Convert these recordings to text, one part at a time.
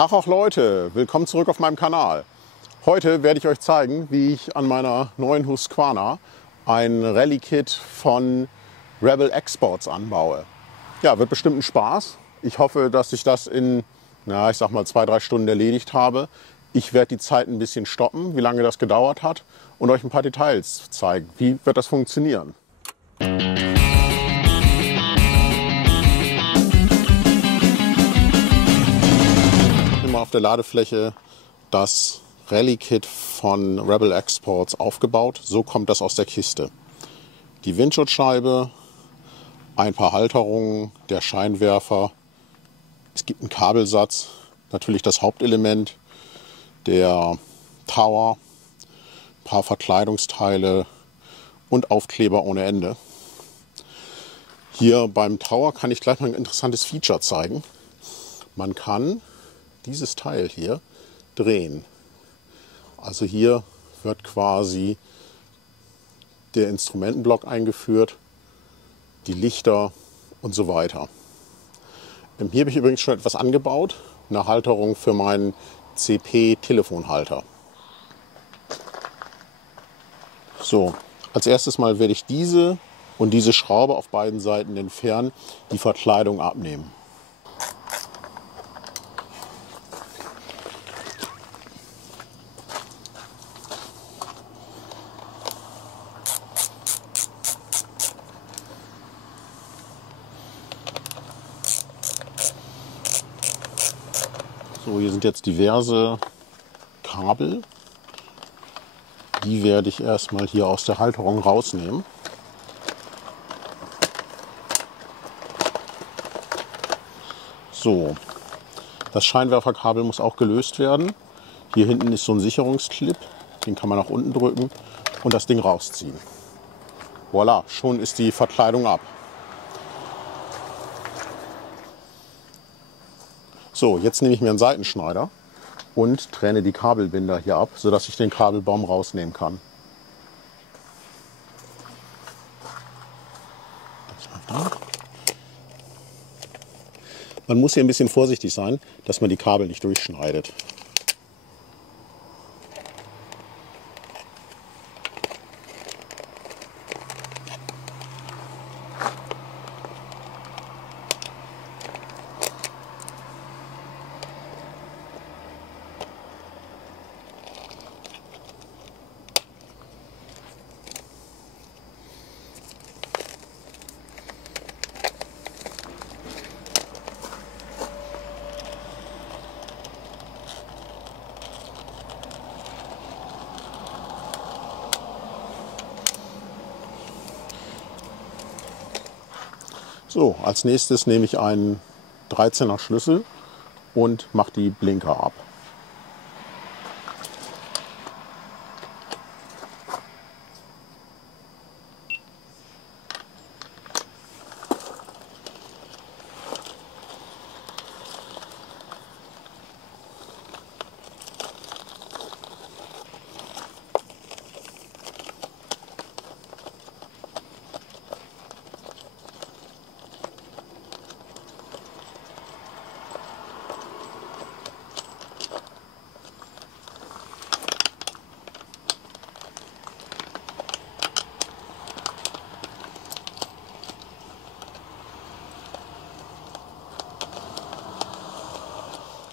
Tag auch Leute, willkommen zurück auf meinem Kanal. Heute werde ich euch zeigen, wie ich an meiner neuen Husqvarna ein Rallye-Kit von Rebel Exports anbaue. Ja, wird bestimmt ein Spaß. Ich hoffe, dass ich das in, ich sag mal 2-3 Stunden erledigt habe. Ich werde die Zeit ein bisschen stoppen, wie lange das gedauert hat und euch ein paar Details zeigen. Wie wird das funktionieren? Auf der Ladefläche das Rallye-Kit von Rebel Exports aufgebaut. So kommt das aus der Kiste. Die Windschutzscheibe, ein paar Halterungen, der Scheinwerfer, es gibt einen Kabelsatz, natürlich das Hauptelement, der Tower, ein paar Verkleidungsteile und Aufkleber ohne Ende. Hier beim Tower kann ich gleich mal ein interessantes Feature zeigen. Man kann dieses Teil hier drehen. Also hier wird quasi der Instrumentenblock eingeführt, die Lichter und so weiter. Hier habe ich übrigens schon etwas angebaut, eine Halterung für meinen CP-Telefonhalter. So, als erstes mal werde ich diese und diese Schraube auf beiden Seiten entfernen, die Verkleidung abnehmen. So, hier sind jetzt diverse Kabel. Die werde ich erstmal hier aus der Halterung rausnehmen. So, das Scheinwerferkabel muss auch gelöst werden. Hier hinten ist so ein Sicherungsclip, den kann man nach unten drücken und das Ding rausziehen. Voilà, schon ist die Verkleidung ab. So, jetzt nehme ich mir einen Seitenschneider und trenne die Kabelbinder hier ab, sodass ich den Kabelbaum rausnehmen kann. Man muss hier ein bisschen vorsichtig sein, dass man die Kabel nicht durchschneidet. So, als nächstes nehme ich einen 13er Schlüssel und mache die Blinker ab.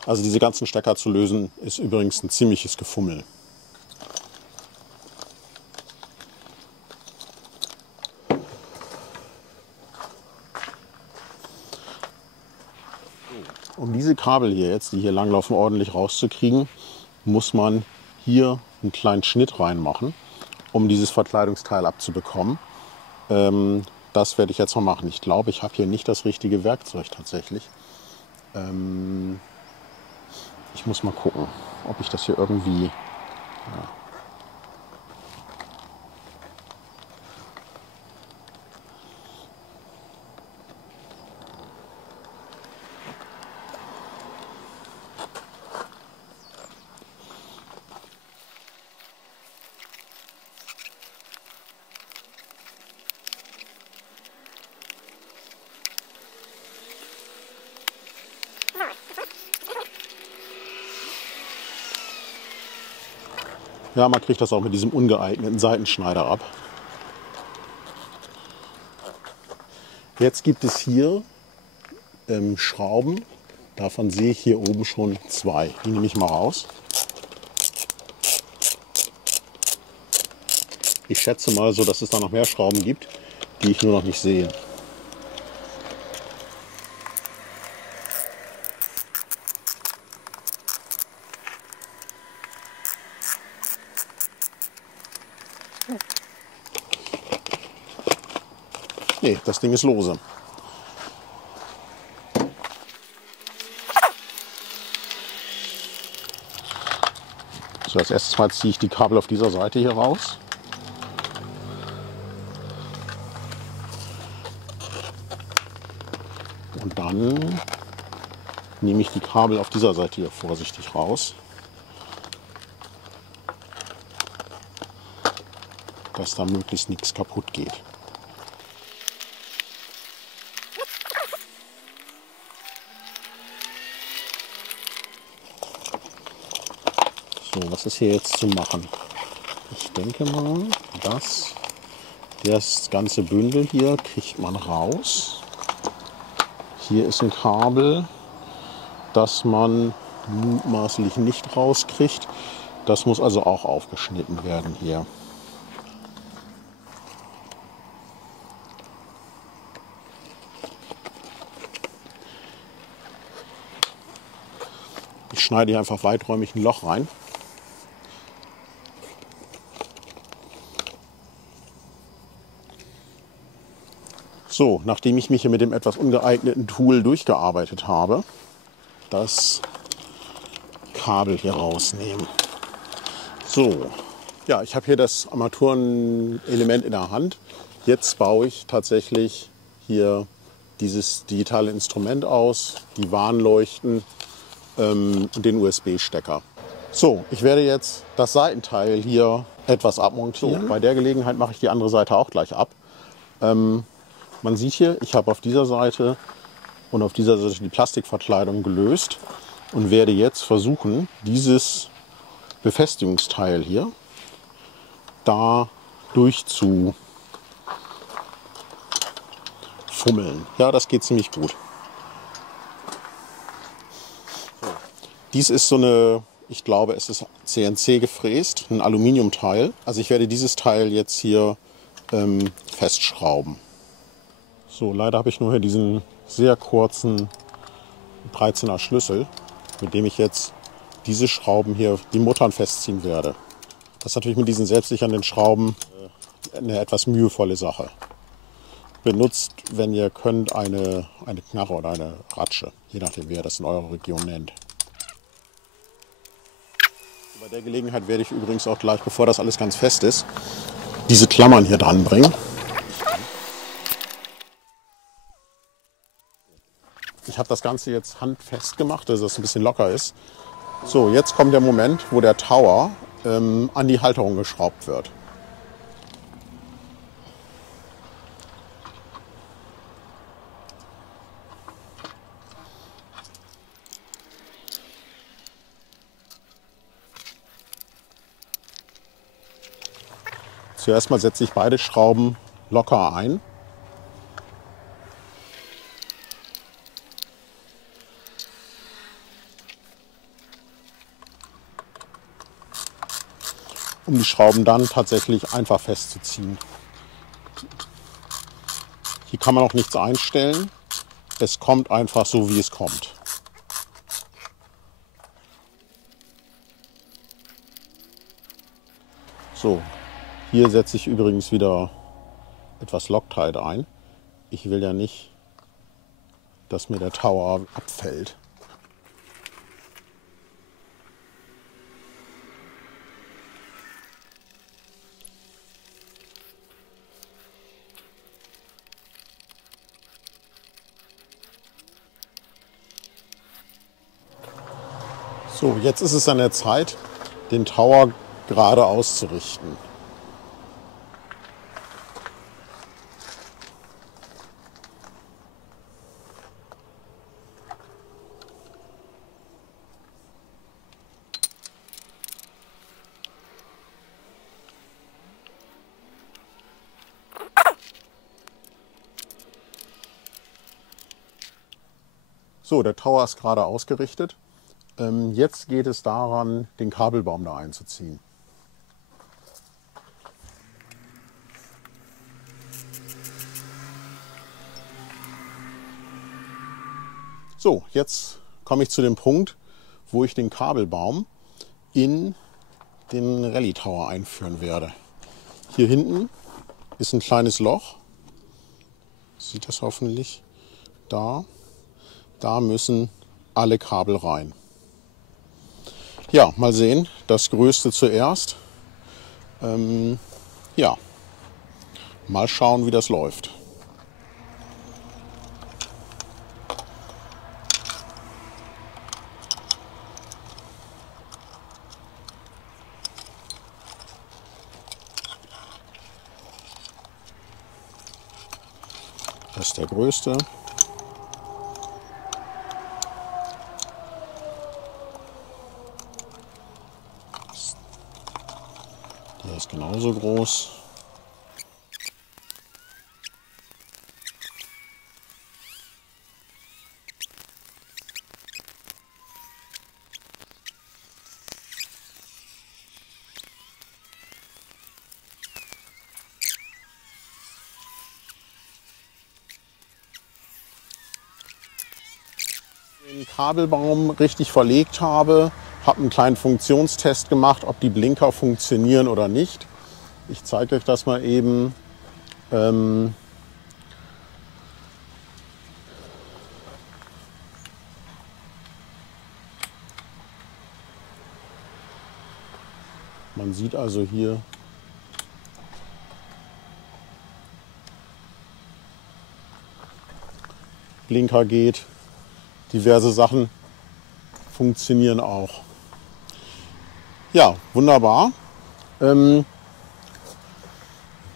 Also diese ganzen Stecker zu lösen, ist übrigens ein ziemliches Gefummel. Um diese Kabel hier jetzt, die hier langlaufen, ordentlich rauszukriegen, muss man hier einen kleinen Schnitt reinmachen, um dieses Verkleidungsteil abzubekommen. Das werde ich jetzt mal machen. Ich glaube, ich habe hier nicht das richtige Werkzeug tatsächlich. Ich muss mal gucken, ob ich das hier irgendwie... Ja. Ja, man kriegt das auch mit diesem ungeeigneten Seitenschneider ab. Jetzt gibt es hier Schrauben. Davon sehe ich hier oben schon 2. Die nehme ich mal raus. Ich schätze mal so, dass es da noch mehr Schrauben gibt, die ich nur noch nicht sehe. Nee, das Ding ist lose. So, als erstes Mal ziehe ich die Kabel auf dieser Seite hier raus. Und dann nehme ich die Kabel auf dieser Seite hier vorsichtig raus, dass da möglichst nichts kaputt geht. So, was ist hier jetzt zu machen? Ich denke mal, das ganze Bündel hier kriegt man raus. Hier ist ein Kabel, das man mutmaßlich nicht rauskriegt. Das muss also auch aufgeschnitten werden hier. Ich schneide hier einfach weiträumig ein Loch rein. So, nachdem ich mich hier mit dem etwas ungeeigneten Tool durchgearbeitet habe, das Kabel hier rausnehmen. So, ja, ich habe hier das Armaturenelement in der Hand. Jetzt baue ich tatsächlich hier dieses digitale Instrument aus, die Warnleuchten und den USB-Stecker. So, ich werde jetzt das Seitenteil hier etwas abmontieren. So, bei der Gelegenheit mache ich die andere Seite auch gleich ab. Man sieht hier, ich habe auf dieser Seite und auf dieser Seite die Plastikverkleidung gelöst und werde jetzt versuchen, dieses Befestigungsteil hier da durchzufummeln. Ja, das geht ziemlich gut. So. Dies ist so eine, ich glaube, es ist CNC gefräst, ein Aluminiumteil. Also ich werde dieses Teil jetzt hier festschrauben. So, leider habe ich nur hier diesen sehr kurzen 13er Schlüssel, mit dem ich jetzt diese Schrauben hier, die Muttern festziehen werde. Das ist natürlich mit diesen selbstsichernden Schrauben eine etwas mühevolle Sache. Benutzt, wenn ihr könnt, eine Knarre oder eine Ratsche, je nachdem, wie ihr das in eurer Region nennt. Bei der Gelegenheit werde ich übrigens auch gleich, bevor das alles ganz fest ist, diese Klammern hier dran bringen. Ich habe das Ganze jetzt handfest gemacht, dass es ein bisschen locker ist. So, jetzt kommt der Moment, wo der Tower an die Halterung geschraubt wird. Zuerst mal setze ich beide Schrauben locker ein. Um die Schrauben dann tatsächlich einfach festzuziehen. Hier kann man auch nichts einstellen. Es kommt einfach so, wie es kommt. So, hier setze ich übrigens wieder etwas Loctite ein. Ich will ja nicht, dass mir der Tower abfällt. So, jetzt ist es an der Zeit, den Tower gerade auszurichten. So, der Tower ist gerade ausgerichtet. Jetzt geht es daran, den Kabelbaum da einzuziehen. So, jetzt komme ich zu dem Punkt, wo ich den Kabelbaum in den Rallye Tower einführen werde. Hier hinten ist ein kleines Loch. Sieht das hoffentlich? Da müssen alle Kabel rein. Ja, mal sehen. Das Größte zuerst. Ja, mal schauen, wie das läuft. Das ist der größte. Der ist genauso groß. Den Kabelbaum richtig verlegt habe, habe einen kleinen Funktionstest gemacht, ob die Blinker funktionieren oder nicht. Ich zeige euch das mal eben. Man sieht also hier, Blinker geht, diverse Sachen funktionieren auch. Ja, wunderbar.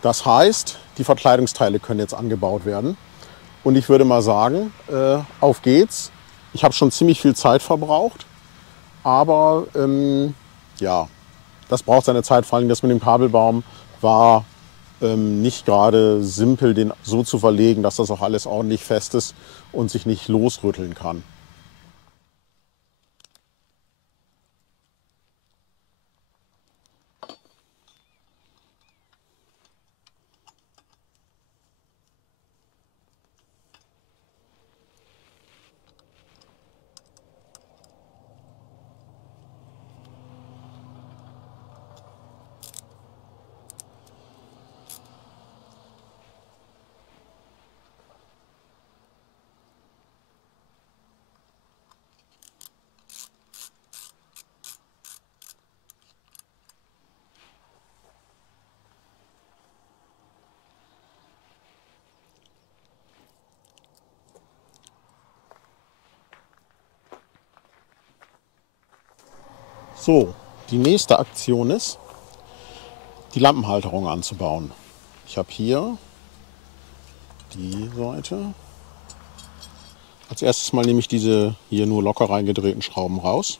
Das heißt, die Verkleidungsteile können jetzt angebaut werden. Und ich würde mal sagen, auf geht's. Ich habe schon ziemlich viel Zeit verbraucht, aber ja, das braucht seine Zeit. Vor allem das mit dem Kabelbaum war nicht gerade simpel, den so zu verlegen, dass das auch alles ordentlich fest ist und sich nicht losrütteln kann. So, die nächste Aktion ist, die Lampenhalterung anzubauen. Ich habe hier die Seite. Als erstes mal nehme ich diese hier nur locker reingedrehten Schrauben raus.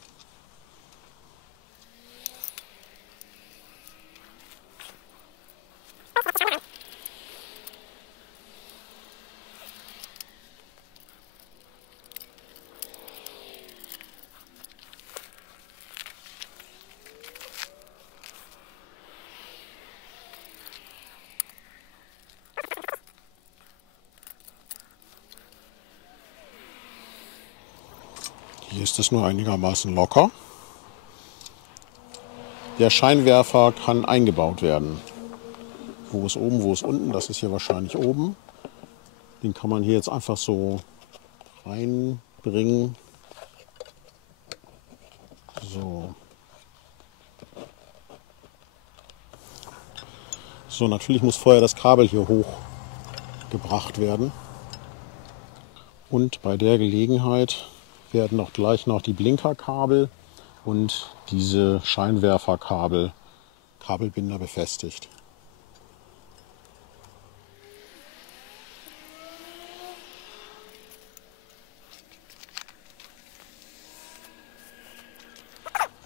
Hier ist es nur einigermaßen locker. Der Scheinwerfer kann eingebaut werden. Wo ist oben, wo ist unten? Das ist hier wahrscheinlich oben. Den kann man hier jetzt einfach so reinbringen. So. So, natürlich muss vorher das Kabel hier hochgebracht werden. Und bei der Gelegenheit werden auch gleich noch die Blinkerkabel und diese Scheinwerferkabel, Kabelbinder befestigt.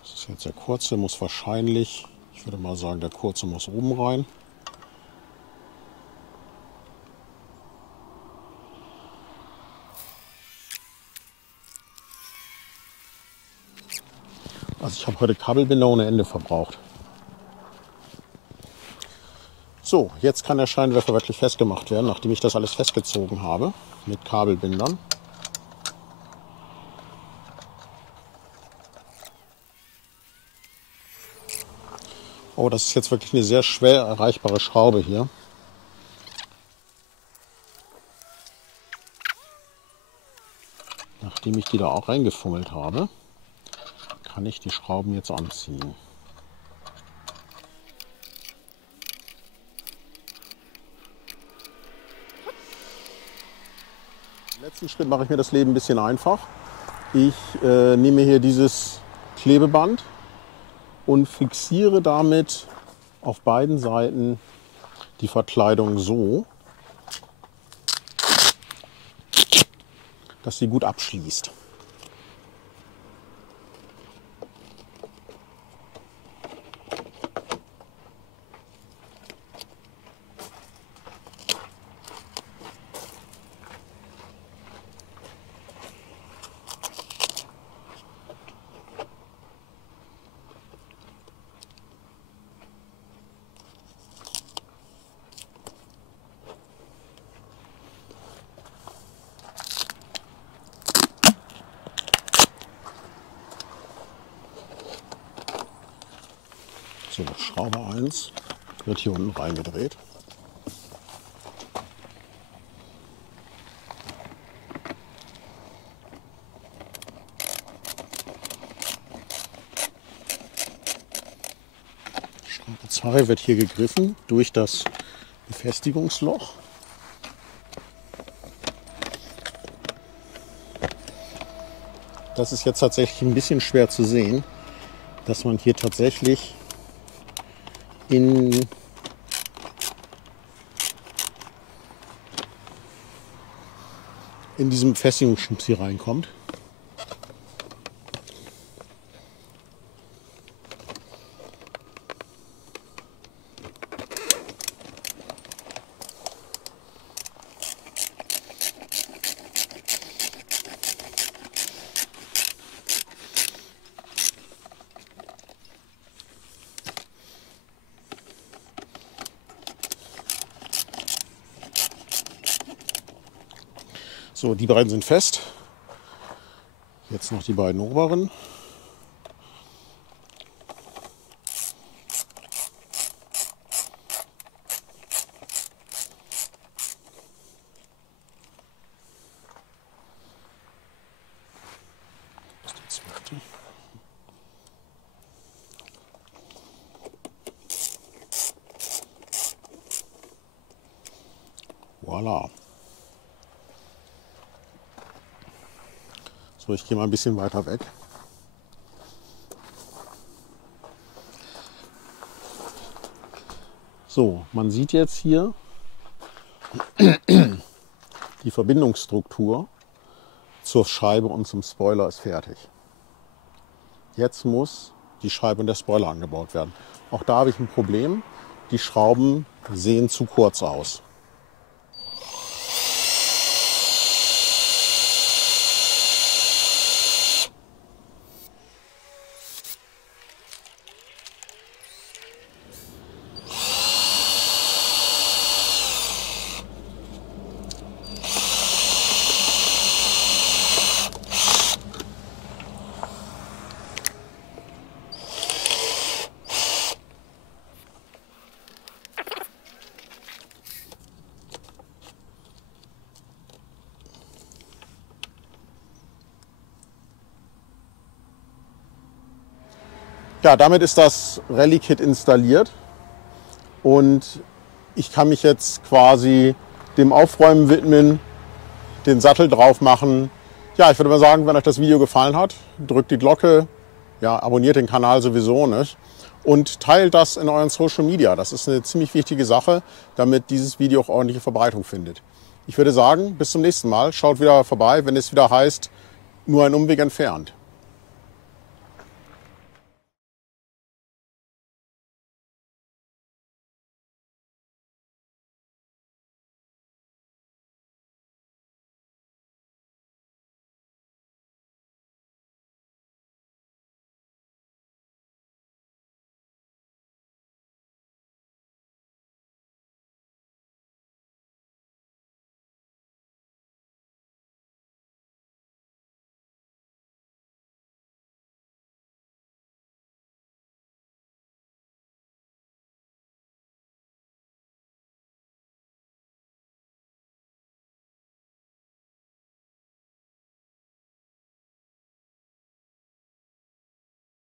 Das ist jetzt der kurze, muss wahrscheinlich, ich würde mal sagen, der kurze muss oben rein. Also ich habe heute Kabelbinder ohne Ende verbraucht. So, jetzt kann der Scheinwerfer wirklich festgemacht werden, nachdem ich das alles festgezogen habe mit Kabelbindern. Oh, das ist jetzt wirklich eine sehr schwer erreichbare Schraube hier. Nachdem ich die da auch reingefummelt habe, kann ich die Schrauben jetzt anziehen. Im letzten Schritt mache ich mir das Leben ein bisschen einfach. Ich nehme hier dieses Klebeband und fixiere damit auf beiden Seiten die Verkleidung so, dass sie gut abschließt. So, Schraube 1 wird hier unten reingedreht. Schraube 2 wird hier gegriffen durch das Befestigungsloch. Das ist jetzt tatsächlich ein bisschen schwer zu sehen, dass man hier tatsächlich in diesem Befestigungsschutz hier reinkommt. So, die beiden sind fest. Jetzt noch die beiden oberen. Das ist die zweite. Voilà. So, ich gehe mal ein bisschen weiter weg. So, man sieht jetzt hier die Verbindungsstruktur zur Scheibe und zum Spoiler ist fertig. Jetzt muss die Scheibe und der Spoiler angebaut werden. Auch da habe ich ein Problem. Die Schrauben sehen zu kurz aus. Ja, damit ist das Rally Kit installiert und ich kann mich jetzt quasi dem Aufräumen widmen, den Sattel drauf machen. Ja, ich würde mal sagen, wenn euch das Video gefallen hat, drückt die Glocke, ja, abonniert den Kanal sowieso nicht und teilt das in euren Social Media. Das ist eine ziemlich wichtige Sache, damit dieses Video auch ordentliche Verbreitung findet. Ich würde sagen, bis zum nächsten Mal. Schaut wieder vorbei, wenn es wieder heißt, nur ein Umweg entfernt.